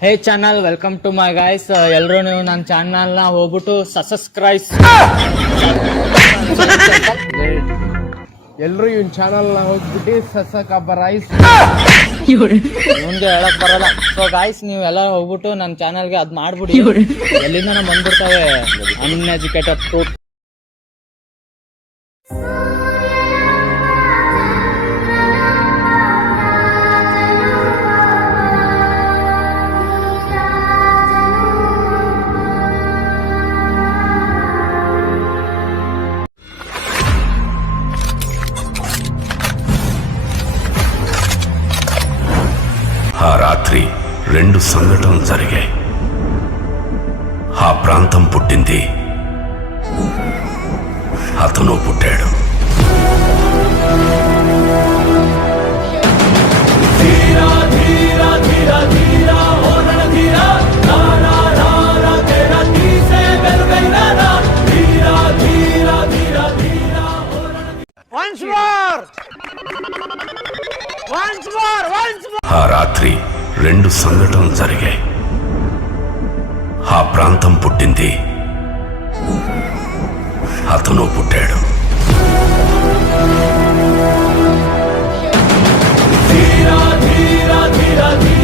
Hey channel, welcome to my guys. ಎಲ್ಲರೂ ನೀವು ನನ್ನ ಚಾನಲ್ನ ಹೋಗ್ಬಿಟ್ಟು ಸಬ್ಸ್ಕ್ರೈಬ್. ಎಲ್ಲರೂ ಇವನ್ ಚಾನಲ್ನ ಹೋಗ್ಬಿಟ್ಟು ಸಬ್ಸ್ಕ್ರೈಬ್. ಮುಂದೆ ಹೇಳಕ್ ಬರಲ್ಲ. ಸೊ ಗಾಯ್ಸ್, ನೀವೆಲ್ಲ ಹೋಗ್ಬಿಟ್ಟು ನನ್ನ ಚಾನಲ್ಗೆ ಅದ್ ಮಾಡ್ಬಿಡಿ. ಎಲ್ಲಿಂದ ಬಂದ್ಬಿಡ್ತಾವೆ ಅನ್ಎಜುಕೇಟೆಡ್ ಫ್ರೂಟ್. ఆ రాత్రి 2 సంఘటనలు జరిగాయి. ఆ ప్రాంతం పుట్టింది, అతను పుట్టాడు. ఆ రాత్రి 2 సంఘటనలు జరిగాయి. ఆ ప్రాంతం పుట్టింది, అతను పుట్టాడు. ధీరా ధీరా ధీరా ధీరా